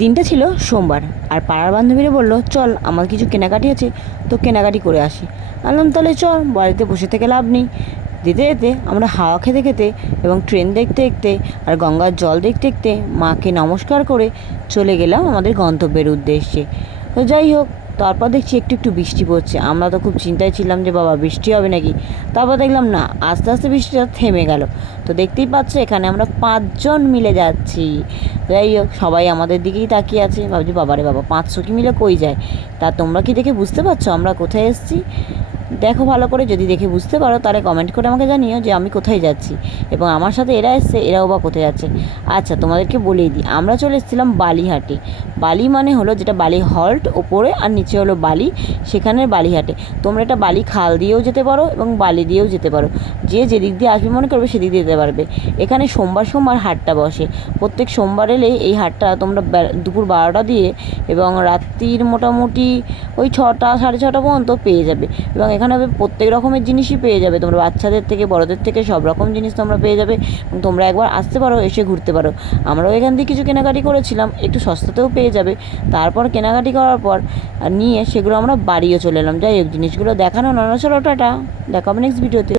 দিনটা ছিল সোমবার, আর পাড়ার বান্ধবীরা বলল, চল, আমার কিছু কেনাকাটি আছে, তো কেনাকাটি করে আসি। আলম তাহলে চল, বাড়িতে বসে থেকে লাভ নেই। যেতে যেতে আমরা হাওয়া খেতে খেতে এবং ট্রেন দেখতে দেখতে আর গঙ্গার জল দেখতে দেখতে মাকে নমস্কার করে চলে গেলাম আমাদের গন্তব্যের উদ্দেশ্যে। তো যাই হোক তারপর দেখছি একটু একটু বৃষ্টি পড়ছে। আমরা তো খুব চিন্তায় ছিলাম যে, বাবা, বৃষ্টি হবে নাকি? তারপর দেখলাম, না, আস্তে আস্তে বৃষ্টিটা থেমে গেল। তো দেখতেই পাচ্ছ, এখানে আমরা পাঁচজন মিলে যাচ্ছি। যাই হোক, সবাই আমাদের দিকেই তাকিয়ে আছে। ভাবছি, বাবারে বাবা, পাঁচশো কি মিলে কই যায়? তা তোমরা কি দেখে বুঝতে পারছ? আমরা কোথায় এসেছি? দেখো ভালো করে, যদি দেখে বুঝতে পারো, তাহলে কমেন্ট করে আমাকে জানিও যে আমি কোথায় যাচ্ছি। এবং আমার সাথে এরা এসছে, এরাও বা কোথায় যাচ্ছে। আচ্ছা তোমাদেরকে বলেই দিই, আমরা চলে এসেছিলাম বালিহাটে। বালি মানে হলো যেটা বালি হল্ট, ওপরে আর নিচে হলো বালি, সেখানের বালিহাটে। তোমরা এটা বালি খাল দিয়েও যেতে পারো এবং বালি দিয়েও যেতে পারো। যে যেদিক দিয়ে আসবে মনে করবে সেদিক দিয়ে যেতে পারবে। এখানে সোমবার সোমবার হাটটা বসে। প্রত্যেক সোমবার এলে এই হাটটা তোমরা দুপুর বারোটা দিয়ে এবং রাত্রির মোটামুটি ওই ছটা, সাড়ে ছটা পর্যন্ত পেয়ে যাবে। এবং এখানে প্রত্যেক রকমের জিনিসই পেয়ে যাবে। তোমরা বাচ্চাদের থেকে, বড়দের থেকে সব রকম জিনিস তোমরা পেয়ে যাবে। তোমরা একবার আসতে পারো, এসে ঘুরতে পারো। আমরাও এখান থেকে কিছু কেনাকাটি করেছিলাম, একটু সস্তাতেও পেয়ে যাবে। তারপর কেনাকাটি করার পর নিয়ে সেগুলো আমরা বাড়িও চলে এলাম। যাই হোক, জিনিসগুলো দেখানো নানা চলো টাটা দেখাবো নেক্সট ভিডিওতে